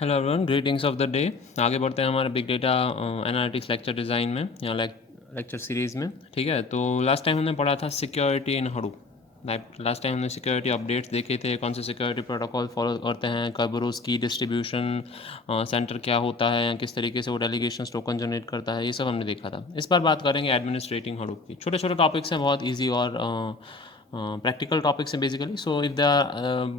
Hello everyone, greetings of the day. आगे बढ़ते हैं हमारे big data analytics lecture design में या लेक्चर सीरीज़ में। ठीक है, तो लास्ट टाइम हमने पढ़ा था security in Hadoop. Last time हमने सिक्योरिटी अपडेट्स देखे थे, कौन से सिक्योरिटी प्रोटोकॉल फॉलो करते हैं, कब रोज़ की डिस्ट्रीब्यूशन सेंटर क्या होता है, या किस तरीके से वो डेलीगेशन टोकन जनरेट करता है, ये सब हमने देखा था। इस बार बात करेंगे एडमिनिस्ट्रेटिंग हडूप की। छोटे छोटे टॉपिक्स हैं, बहुत ईजी और practical topics हैं basically. So if they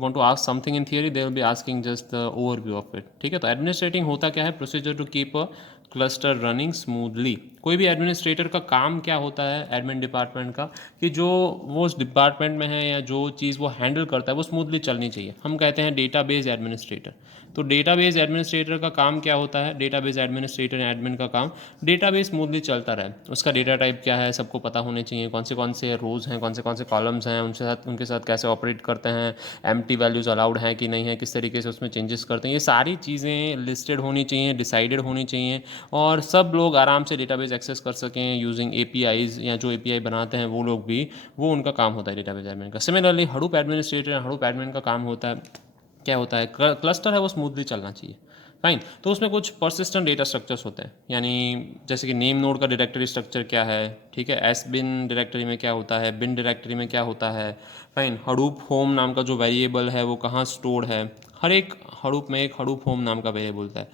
want to ask something in theory, they will be asking just the overview of it. ठीक है, तो एडमिनिस्ट्रेटिंग होता क्या है? Procedure to keep a cluster running smoothly. कोई भी एडमिनिस्ट्रेटर का काम क्या होता है एडमिन डिपार्टमेंट का, कि जो वो उस डिपार्टमेंट में है या जो चीज़ वो हैंडल करता है वो स्मूथली चलनी चाहिए। हम कहते हैं डेटाबेस एडमिनिस्ट्रेटर। तो डेटाबेस एडमिनिस्ट्रेटर का काम क्या होता है? डेटाबेस एडमिनिस्ट्रेटर एडमिन का काम डेटाबेस स्मूथली चलता रहे। उसका डेटा टाइप क्या है सबको पता होने चाहिए, कौन से रोज़ हैं, कौन से कॉलम्स हैं, उनके साथ कैसे ऑपरेट करते हैं, एम्प्टी वैल्यूज़ अलाउड हैं कि नहीं है, किस तरीके से उसमें चेंजेस करते हैं, ये सारी चीज़ें लिस्टेड होनी चाहिए, डिसाइडेड होनी चाहिए, और सब लोग आराम से डेटाबेस एक्सेस कर सकें यूजिंग एपीआईज, या जो एपीआई बनाते हैं वो लोग भी, वो उनका काम होता है डेटाबेस एडमिन का। Similarly Hadoop administrator, Hadoop admin का काम होता है क्या होता है? क्लस्टर है वो स्मूथली चलना चाहिए। फाइन, तो उसमें कुछ परसिस्टेंट डेटा स्ट्रक्चर्स होते हैं, यानी जैसे कि नेम नोड का डायरेक्टरी स्ट्रक्चर क्या है, ठीक है, एस बिन डायरेक्टरी में क्या होता है, बिन डायरेक्टरी में क्या होता है। फाइन, हडूप होम नाम का जो वेरिएबल है वो कहाँ स्टोर्ड है, हर एक हडूप में एक हडूप होम नाम का वेरिएबल होता है,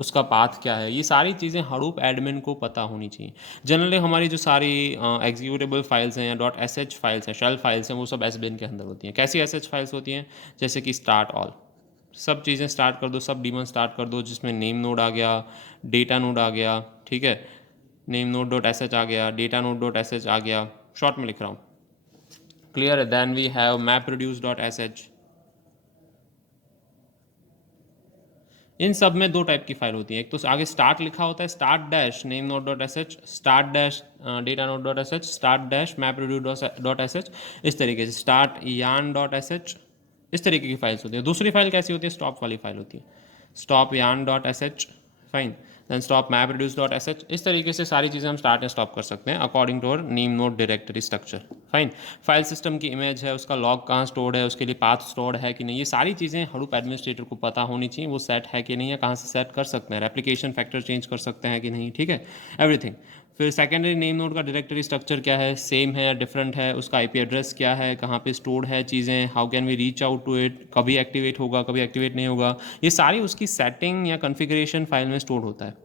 उसका पाथ क्या है, ये सारी चीज़ें हडूप एडमिन को पता होनी चाहिए। जनरली हमारी जो सारी एग्जीक्यूटेबल फाइल्स हैं या डॉट एस एच फाइल्स हैं, शेल फाइल्स हैं, वो सब एस बिन के अंदर होती हैं। कैसी एस एच फाइल्स होती हैं? जैसे कि स्टार्ट ऑल, सब चीज़ें स्टार्ट कर दो, सब डीमन स्टार्ट कर दो, जिसमें नेम नोड आ गया, डेटा नोड आ गया, ठीक है, name node dot S H आ गया, data node dot S H आ गया, शॉर्ट में लिख रहा हूँ, क्लियर है। Then we have map reduce dot S H. इन सब में दो टाइप की फाइल होती है, एक तो आगे स्टार्ट लिखा होता है, start dash name node dot S H, start dash data node dot S H, start dash map reduce dot S H, इस तरीके से स्टार्ट यान डॉट एस एच, इस तरीके की फाइल्स होती है। दूसरी फाइल कैसी होती है? स्टॉप वाली फाइल होती है, stop yarn dot S H, fine, then stop map reduce dot S H. इस तरीके से सारी चीज़ें हम स्टार्ट एंड स्टॉप कर सकते हैं according to our name node directory structure. Fine, file system की इमेज है, उसका लॉग कहाँ स्टोर्ड है, उसके लिए पाथ स्टोर्ड है कि नहीं, ये सारी चीज़ें हडूप एडमिनिस्ट्रेटर को पता होनी चाहिए। वो सेट है कि नहीं है, कहाँ से सेट कर सकते हैं, रेप्लिकेशन फैक्टर चेंज कर सकते हैं कि नहीं, ठीक है, एवरीथिंग। फिर सेकेंडरी नेम नोड का डायरेक्टरी स्ट्रक्चर क्या है, सेम है या डिफरेंट है, उसका आईपी एड्रेस क्या है, कहाँ पे स्टोर्ड है चीज़ें, how can we reach out to it, कभी एक्टिवेट होगा, कभी एक्टिवेट नहीं होगा, ये सारी उसकी सेटिंग या कॉन्फ़िगरेशन फाइल में स्टोर होता है।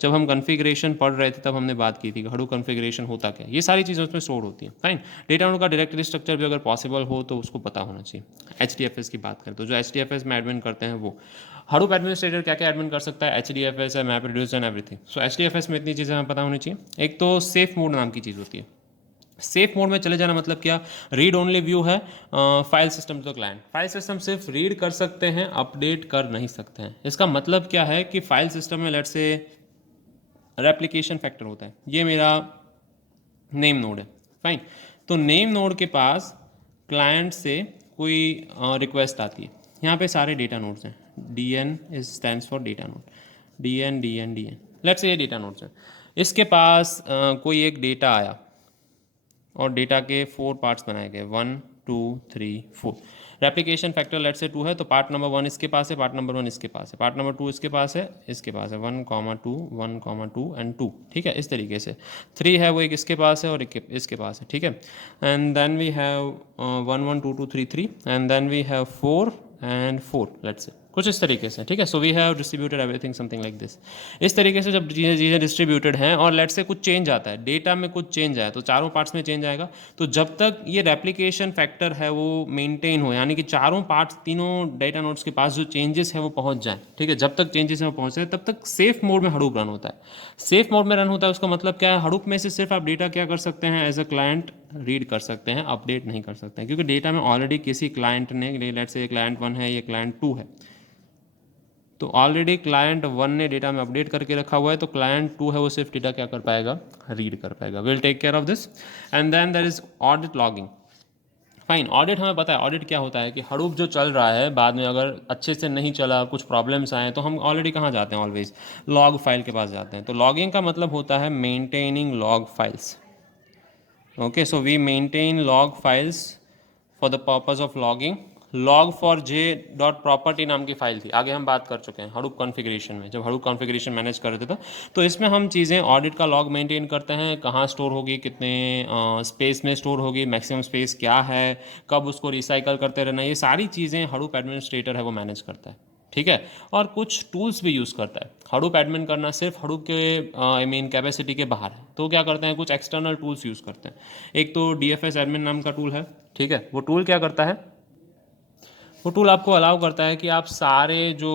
जब हम कॉन्फ़िगरेशन पढ़ रहे थे तब हमने बात की थी कि हडूप कॉन्फ़िगरेशन होता क्या है, ये सारी चीज़ें उसमें स्टोर होती हैं। फाइन, डेटा नोड का डायरेक्टरी स्ट्रक्चर भी अगर पॉसिबल हो तो उसको पता होना चाहिए। एच की बात करें तो जो एच में एडमिन करते हैं वो, हडूप एडमिनिस्ट्रेटर क्या क्या एडमिन कर सकता है? एच है, map reduce and everything. So H में इतनी चीज़ें हमें पता होनी चाहिए। एक तो सेफ मोड नाम की चीज़ होती है। सेफ मोड में चले जाना मतलब क्या? रीड ओनली व्यू है file system to client. File system सिर्फ रीड कर सकते हैं, अपडेट कर नहीं सकते हैं। इसका मतलब क्या है कि फाइल सिस्टम में लेट से रेप्लिकेशन फैक्टर होता है, ये मेरा नेम नोड है, फाइन, तो नेम नोड के पास क्लाइंट से कोई रिक्वेस्ट आती है, यहाँ पे सारे डेटा नोड्स हैं, D N is stands for data node, D N D N D N, let's say ये डेटा नोड्स हैं। इसके पास कोई एक डेटा आया और डेटा के 4 पार्ट्स बनाए गए, 1 2 3 4। रेप्लिकेशन फैक्टर लेट से 2 है, तो पार्ट नंबर 1 इसके पास है, पार्ट नंबर 1 इसके पास है, पार्ट नंबर 2 इसके पास है, इसके पास है, 1 2 1 2 एंड 2, ठीक है, इस तरीके से। 3 है वो एक इसके पास है और एक इसके पास है, ठीक है। And then we have 1 1 2 2 3 3 and then we have 4 and 4, let's say कुछ इस तरीके से, ठीक है। So we have distributed everything something like this. इस तरीके से जब चीज़ें डिस्ट्रीब्यूटेड हैं और लेट से कुछ चेंज आता है, डेटा में कुछ चेंज आया तो चारों पार्ट्स में चेंज आएगा। तो जब तक ये रेप्लिकेशन फैक्टर है वो मेंटेन हो, यानी कि चारों पार्ट्स, तीनों डेटा नोड्स के पास जो चेंजेस है वो पहुंच जाए, ठीक है, जब तक चेंजेस है वो पहुंच जाए तब तक सेफ मोड में हडूप रन होता है। सेफ मोड में रन होता है उसका मतलब क्या है? हडूप में से सिर्फ आप डेटा क्या कर सकते हैं? एज अ क्लाइंट रीड कर सकते हैं, अपडेट नहीं कर सकते हैं, क्योंकि डेटा में ऑलरेडी किसी क्लाइंट ने, लेट से क्लाइंट 1 है, ये क्लाइंट 2 है, तो ऑलरेडी क्लाइंट 1 ने डेटा में अपडेट करके रखा हुआ है, तो क्लाइंट 2 है वो सिर्फ डेटा क्या कर पाएगा? रीड कर पाएगा। Will take care of this. And then there is audit logging. Fine, audit हमें पता है ऑडिट क्या होता है, कि हडूप जो चल रहा है बाद में अगर अच्छे से नहीं चला, कुछ प्रॉब्लम्स आए, तो हम ऑलरेडी कहाँ जाते हैं? ऑलवेज लॉग फाइल के पास जाते हैं। तो लॉगिंग का मतलब होता है maintaining log files. Okay, so we maintain log files for the purpose of logging log for j dot property नाम की फाइल थी, आगे हम बात कर चुके हैं हडूप कॉन्फ़िगरेशन में, जब हडूप कॉन्फ़िगरेशन मैनेज कर रहे थे तो इसमें हम चीज़ें ऑडिट का लॉग मेंटेन करते हैं, कहाँ स्टोर होगी, कितने स्पेस में स्टोर होगी, मैक्सिमम स्पेस क्या है, कब उसको रिसाइकल करते रहना, ये सारी चीज़ें हडूप एडमिनिस्ट्रेटर है वो मैनेज करता है, ठीक है। और कुछ टूल्स भी यूज़ करता है। हडूप एडमिन करना सिर्फ हडूप के आई मीन कैपेसिटी के बाहर है, तो क्या करते हैं, कुछ एक्सटर्नल टूल्स यूज़ करते हैं। एक तो DFS एडमिन नाम का टूल है, ठीक है। वो टूल क्या करता है, वो टूल आपको अलाउ करता है कि आप सारे जो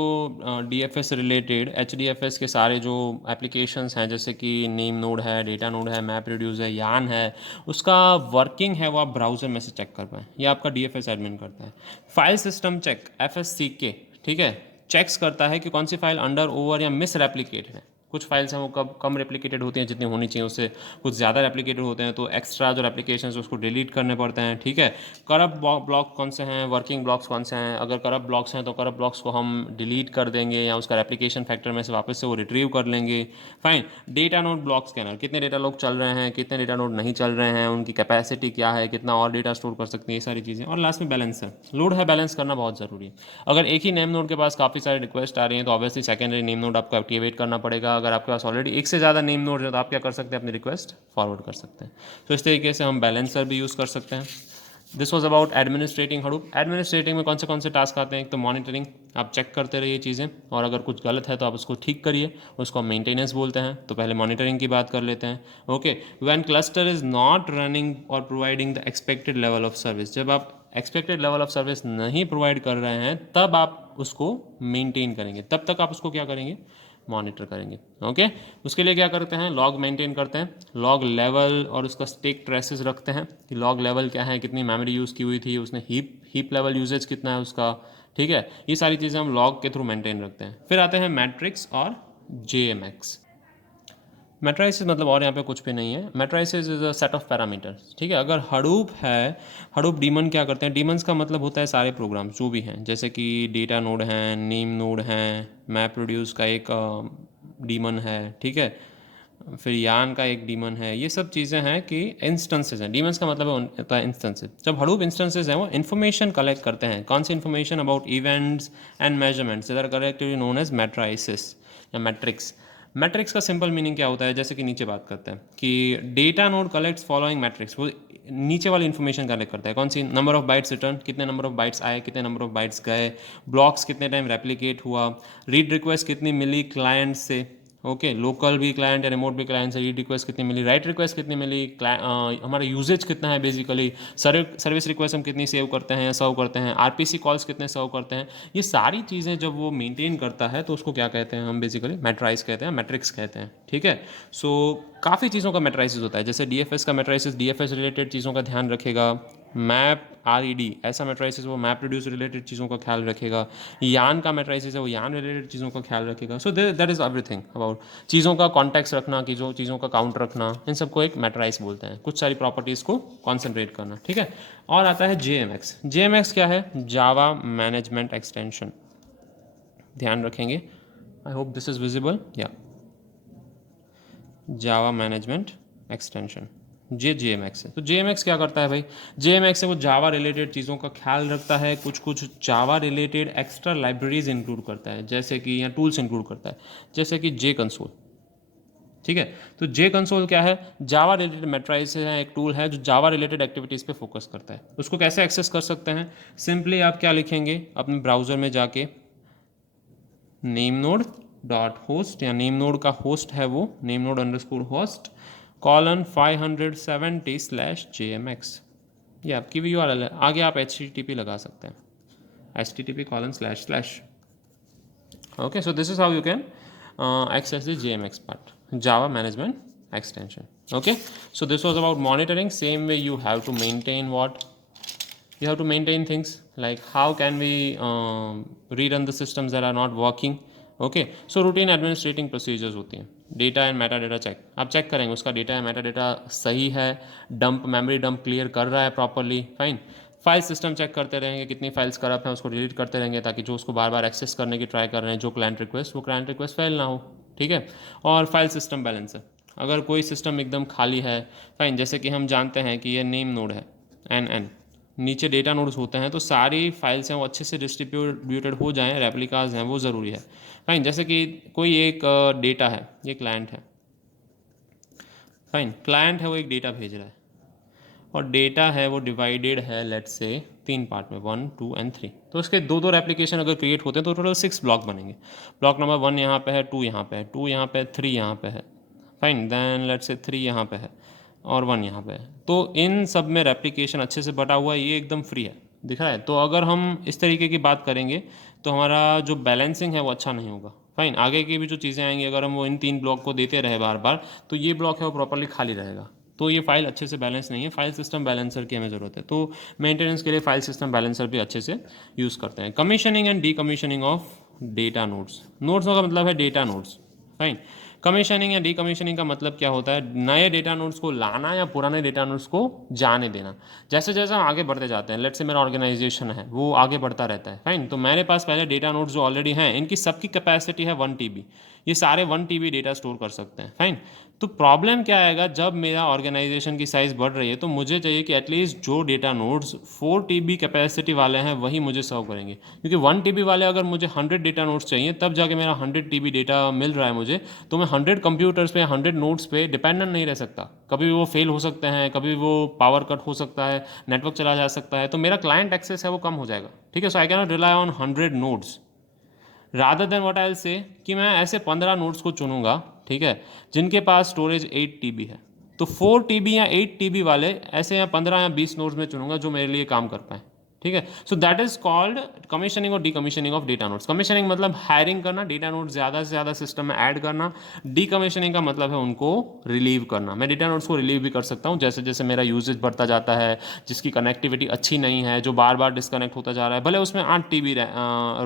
DFS रिलेटेड HDFS के सारे जो एप्लीकेशंस हैं, जैसे कि नेम नोड है, डेटा नोड है, मैप रिड्यूस है, यान है, उसका वर्किंग है वो आप ब्राउज़र में से चेक कर पाएँ, ये आपका DFS एडमिन करता है। फाइल सिस्टम चेक FSCK, ठीक है, चेक्स करता है कि कौन सी फाइल अंडर, ओवर या मिस रेप्लिकेटेड है। कुछ फाइल्स हैं वो कम रेप्लिकेटेड होती हैं जितनी होनी चाहिए उससे, कुछ ज़्यादा रेप्लिकेटेड होते हैं तो एक्स्ट्रा जो रेप्लिकेशन है उसको डिलीट करने पड़ते हैं, ठीक है। करप्ट ब्लॉक कौन से हैं, वर्किंग ब्लॉक्स कौन से हैं, अगर करप्ट ब्लॉक्स हैं तो करप्ट ब्लॉक्स को हम डिलीट कर देंगे या उसका रेप्लिकेशन फैक्टर में से वापस से वो रिट्रीव कर लेंगे। Fine. Data node block scanner, कितने डेटा लोग चल रहे हैं, कितने डेटा नोड नहीं चल रहे हैं, उनकी कैपेसिटी क्या है, कितना और डेटा स्टोर कर सकते हैं, ये सारी चीज़ें। और लास्ट में बैलेंस है, लोड है, बैलेंस करना बहुत ज़रूरी है। अगर एक ही नेम नोड के पास काफ़ी सारे रिक्वेस्ट आ रही हैं तो ऑब्वियसली सेकेंडरी नेम नोड आपको एक्टिवेट करना पड़ेगा। अगर आपके पास ऑलरेडी एक से ज़्यादा नेम नोड है तो आप क्या कर सकते हैं, अपनी रिक्वेस्ट फॉरवर्ड कर सकते हैं। तो इस तरीके से हम बैलेंसर भी यूज़ कर सकते हैं। This was about administrating Hadoop. Administrating में कौन से टास्क आते हैं, एक तो मॉनिटरिंग, आप चेक करते रहिए चीज़ें, और अगर कुछ गलत है तो आप उसको ठीक करिए, उसको हम मेंटेनेंस बोलते हैं। तो पहले मॉनिटरिंग की बात कर लेते हैं। Okay, when cluster is not running और providing the expected level of service, जब आप एक्सपेक्टेड लेवल ऑफ सर्विस नहीं प्रोवाइड कर रहे हैं तब आप उसको मेंटेन करेंगे, तब तक आप उसको क्या करेंगे, मॉनिटर करेंगे। ओके, उसके लिए क्या करते हैं, लॉग मेंटेन करते हैं, लॉग लेवल और उसका स्टेक ट्रेसेस रखते हैं कि लॉग लेवल क्या है, कितनी मेमोरी यूज़ की हुई थी, उसने हीप लेवल यूजेज कितना है उसका, ठीक है। ये सारी चीज़ें हम लॉग के थ्रू मेंटेन रखते हैं। फिर आते हैं मैट्रिक्स और JMX। मैट्राइसिस मतलब और यहाँ पे कुछ भी नहीं है, matrices is a set of parameters, ठीक है। अगर हडूप है, हडूप डीमन क्या करते हैं, डीमन्स का मतलब होता है सारे प्रोग्राम जो भी हैं, जैसे कि डेटा नोड हैं, नेम नोड हैं, मैप प्रोड्यूस का एक डीमन है, ठीक है, फिर यान का एक डीमन है। ये सब चीज़ें हैं कि इंस्टेंसेस हैं, डीमन्स का मतलब होता है इंस्टेंसेस। जब हडूप इंस्टेंसेस हैं वो इन्फॉर्मेशन कलेक्ट करते हैं, कौन सी information, about events and measurements that are collectively known as matrices या मैट्रिक्स। मैट्रिक्स का सिंपल मीनिंग क्या होता है, जैसे कि नीचे बात करते हैं कि data node collects following matrix, वो नीचे वाली इन्फॉर्मेशन कलेक्ट करता है, कौन सी, नंबर ऑफ बाइट्स रिटर्न, कितने नंबर ऑफ बाइट्स आए, कितने नंबर ऑफ बाइट्स गए, ब्लॉक्स कितने टाइम रेप्लिकेट हुआ, रीड रिक्वेस्ट कितनी मिली क्लाइंट से, ओके, लोकल भी क्लाइंट या रिमोट भी क्लाइंट से रीड रिक्वेस्ट कितनी मिली, राइट रिक्वेस्ट कितनी मिली, हमारा यूजेज कितना है, बेसिकली सर्विस रिक्वेस्ट हम कितनी सेव करते हैं या सर्व करते हैं, RPC कॉल्स कितने सर्व करते हैं। ये सारी चीज़ें जब वो मेंटेन करता है तो उसको क्या कहते हैं, हम बेसिकली मैट्राइस कहते हैं, मैट्रिक्स कहते हैं, ठीक है। सो काफ़ी चीज़ों का मैट्राइसिस होता है, जैसे DFS का मैट्राइसिस DFS रिलेटेड चीज़ों का ध्यान रखेगा, मैप RED ऐसा मैट्राइसिस वो मैप रिड्यूस रिलेटेड चीज़ों का ख्याल रखेगा, यान का मैट्राइसिस है वो यान रिलेटेड चीज़ों का ख्याल रखेगा। So that is everything about चीज़ों का कॉन्टेक्स्ट रखना, कि जो चीज़ों का काउंट रखना, इन सबको एक मैट्राइस बोलते हैं, कुछ सारी प्रॉपर्टीज़ को कॉन्सेंट्रेट करना, ठीक है। और आता है JMX। JMX क्या है, जावा मैनेजमेंट एक्सटेंशन, ध्यान रखेंगे, I hope this is visible, या जावा मैनेजमेंट एक्सटेंशन, JMX है। तो JMX क्या करता है भाई, JMX से वो जावा रिलेटेड चीज़ों का ख्याल रखता है, कुछ कुछ जावा रिलेटेड एक्स्ट्रा लाइब्रेरीज इंक्लूड करता है, जैसे कि या टूल्स इंक्लूड करता है, जैसे कि JConsole, ठीक है। तो JConsole क्या है, जावा रिलेटेड मैट्राइस है, एक टूल है जो जावा रिलेटेड एक्टिविटीज़ पे फोकस करता है। उसको कैसे एक्सेस कर सकते हैं, सिंपली आप क्या लिखेंगे, अपने ब्राउज़र में जाके नेम नोड डॉट होस्ट, या नेम नोड का होस्ट है वो name node underscore host colon 570/JMX, ये आपकी भी URL है। आगे आप HTTP लगा सकते हैं, HTTP:// okay, so this is how you can access the JMX part, Java Management Extension. Okay, so this was about monitoring. Same way you have to maintain what, you have to maintain things like how can we rerun the systems that are not working. Okay, so routine administrating procedures होती हैं, data and metadata check, आप check करेंगे उसका data and Meta data सही है, dump memory dump clear कर रहा है properly, fine. File system check करते रहेंगे, कितनी फाइल्स करप्ट हैं उसको डिलीट करते रहेंगे, ताकि जो उसको बार बार एक्सेस करने की ट्राई कर रहे हैं जो क्लाइंट रिक्वेस्ट, वो क्लाइंट रिक्वेस्ट फेल ना हो, ठीक है। और फाइल सिस्टम बैलेंस है, अगर कोई सिस्टम एकदम खाली है, फाइन, जैसे कि हम जानते हैं कि ये नेम नोड है NN, नीचे डेटा नोड्स होते हैं, तो सारी फाइल्स हैं वो अच्छे से डिस्ट्रीब्यूटेड हो जाएं, रेप्लिकाज हैं वो ज़रूरी है। फाइन, जैसे कि कोई एक डेटा है, ये क्लाइंट है, फाइन, क्लाइंट है वो एक डेटा भेज रहा है और डेटा है वो डिवाइडेड है लेट्स से 3 पार्ट में, 1 2 एंड 3। तो उसके दो दो रेप्लिकेशन अगर क्रिएट होते हैं तो टोटल 6 ब्लॉक बनेंगे। ब्लॉक नंबर 1 यहाँ पे है, 2 यहाँ पे है, 2 यहाँ पे है, 3 यहाँ पे है, फाइन, देन लेट्स से 3 यहाँ पे है और 1 यहाँ पे है। तो इन सब में रेप्लिकेशन अच्छे से बटा हुआ है, ये एकदम फ्री है, दिख रहा है। तो अगर हम इस तरीके की बात करेंगे तो हमारा जो बैलेंसिंग है वो अच्छा नहीं होगा। फाइन, आगे की भी जो चीज़ें आएंगी अगर हम वो इन 3 ब्लॉक को देते रहे बार बार, तो ये ब्लॉक है वो प्रॉपर्ली खाली रहेगा, तो ये फाइल अच्छे से बैलेंस नहीं है। फाइल सिस्टम बैलेंसर की हमें ज़रूरत है, तो मेंटेनेंस के लिए फाइल सिस्टम बैलेंसर भी अच्छे से यूज़ करते हैं। Commissioning and D commissioning of data nodes, nodes का मतलब है डेटा नोड्स, फाइन। कमीशनिंग या डी कमीशनिंग का मतलब क्या होता है, नए डेटा नोड्स को लाना या पुराने डेटा नोड्स को जाने देना। जैसे जैसे हम आगे बढ़ते जाते हैं, लेट्स से मेरा ऑर्गेनाइजेशन है वो आगे बढ़ता रहता है, फाइन, तो मेरे पास पहले डेटा नोड्स जो ऑलरेडी हैं इनकी सबकी कैपेसिटी है 1 TB, ये सारे 1 TB डेटा स्टोर कर सकते हैं, फाइन। तो प्रॉब्लम क्या आएगा, जब मेरा ऑर्गेनाइजेशन की साइज़ बढ़ रही है तो मुझे चाहिए कि एटलीस्ट जो डेटा नोड्स 4 TB कैपेसिटी वाले हैं वही मुझे सर्व करेंगे, क्योंकि 1 TB वाले अगर मुझे 100 डेटा नोड्स चाहिए तब जाके मेरा 100 TB डेटा मिल रहा है मुझे, तो मैं 100 कंप्यूटर्स पे 100 नोड्स पे डिपेंडेंट नहीं रह सकता। कभी वो फेल हो सकते हैं, कभी वो पावर कट हो सकता है, नेटवर्क चला जा सकता है, तो मेरा क्लाइंट एक्सेस है वो कम हो जाएगा, ठीक है। So I can not rely on 100 nodes rather than what I will say कि मैं ऐसे 15 नोड्स को चुनूंगा, ठीक है, जिनके पास स्टोरेज 8 TB है। तो 4 TB या 8 TB वाले ऐसे या 15 या 20 नोड्स में चुनूंगा जो मेरे लिए काम कर पाए, ठीक है। So that is called commissioning और decommissioning of data nodes. Commissioning मतलब हायरिंग करना, डेटा नोड्स ज़्यादा से ज़्यादा सिस्टम में ऐड करना। डीकमीशनिंग का मतलब है उनको रिलीव करना। मैं डेटा नोड्स को रिलीव भी कर सकता हूँ जैसे जैसे मेरा यूजेज बढ़ता जाता है, जिसकी कनेक्टिविटी अच्छी नहीं है, जो बार बार डिस्कनेक्ट होता जा रहा है, भले उसमें 8 TB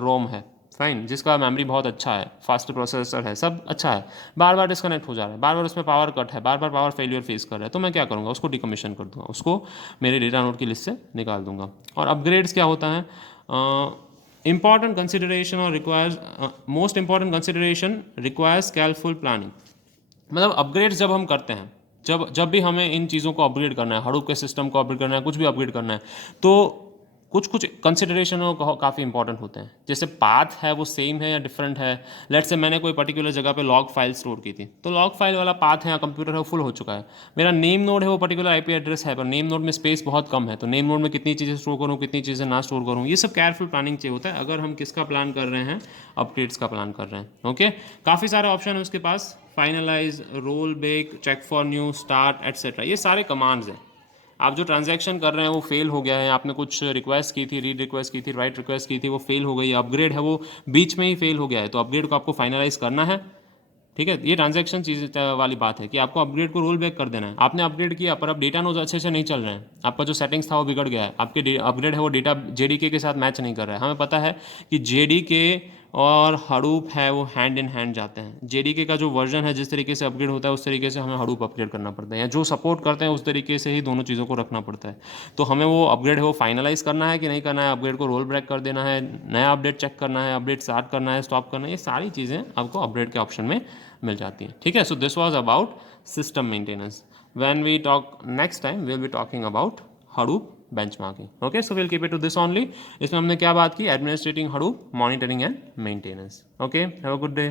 रोम है, फाइन, जिसका मेमोरी बहुत अच्छा है, फास्ट प्रोसेसर है, सब अच्छा है, बार बार डिस्कनेक्ट हो जा रहा है, बार बार उसमें पावर कट है, बार बार पावर फेलियर फेस कर रहा है, तो मैं क्या करूँगा, उसको डिकमीशन कर दूंगा, उसको मेरे डेटा नोड की लिस्ट से निकाल दूंगा। और अपग्रेड्स क्या होता है, इंपॉर्टेंट कंसिडरेशन और requires, most important consideration requires careful planning. मतलब अपग्रेड्स जब हम करते हैं, जब जब भी हमें इन चीज़ों को अपग्रेड करना है, हडूप के सिस्टम को अपग्रेड करना है, कुछ भी अपग्रेड करना है, तो कुछ कुछ कंसिडरेशन काफ़ी इंपॉर्टेंट होते हैं। जैसे पाथ है वो सेम है या डिफरेंट है। लेट्स से मैंने कोई पर्टिकुलर जगह पे लॉग फाइल स्टोर की थी, तो लॉग फाइल वाला पाथ है या कंप्यूटर है वो फुल हो चुका है। मेरा नेम नोड है वो पर्टिकुलर आईपी एड्रेस है, पर नेम नोड में स्पेस बहुत कम है, तो नेम नोड में कितनी चीज़ें स्टोर करूँ, कितनी चीज़ें ना स्टोर करूँ, ये सब केयरफुल प्लानिंग चाहिए होता है अगर हम किसका प्लान कर रहे हैं, अपडेट्स का प्लान कर रहे हैं। ओके, काफ़ी सारे ऑप्शन है उसके पास, finalise, roll back, check for new, start etcetera, ये सारे कमांड्स हैं। आप जो ट्रांजैक्शन कर रहे हैं वो फेल हो गया है, आपने कुछ रिक्वेस्ट की थी, रीड रिक्वेस्ट की थी, राइट रिक्वेस्ट की थी, वो फेल हो गई है, अपग्रेड है वो बीच में ही फेल हो गया है, तो अपग्रेड को आपको फाइनलाइज करना है, ठीक है। ये ट्रांजैक्शन चीज़ वाली बात है कि आपको अपग्रेड को रोल बैक कर देना है। आपने अपग्रेड किया पर अब डेटा नोड्स अच्छे से नहीं चल रहे हैं, आपका जो सेटिंग्स था वो बिगड़ गया है, आपके अपग्रेड है वो डेटा जेडीके के साथ मैच नहीं कर रहा है। हमें पता है कि जेडीके और हडूप है वो हैंड इन हैंड जाते हैं। जेडीके का जो वर्जन है जिस तरीके से अपग्रेड होता है उस तरीके से हमें हडूप अपग्रेड करना पड़ता है, या जो सपोर्ट करते हैं उस तरीके से ही दोनों चीज़ों को रखना पड़ता है। तो हमें वो अपग्रेड है वो फाइनलाइज करना है कि नहीं करना है, अपग्रेड को रोल बैक कर देना है, नया अपडेट चेक करना है, अपडेट स्टार्ट करना है, स्टॉप करना है, ये सारी चीज़ें आपको अपग्रेड के ऑप्शन में मिल जाती हैं, ठीक है। So this was about system maintenance. When we talk next time we will be talking about Hadoop benchmarking. Okay, so we'll keep it to this only. इसमें हमने क्या बात की, administrating Hadoop, monitoring and maintenance. Okay, have a good day.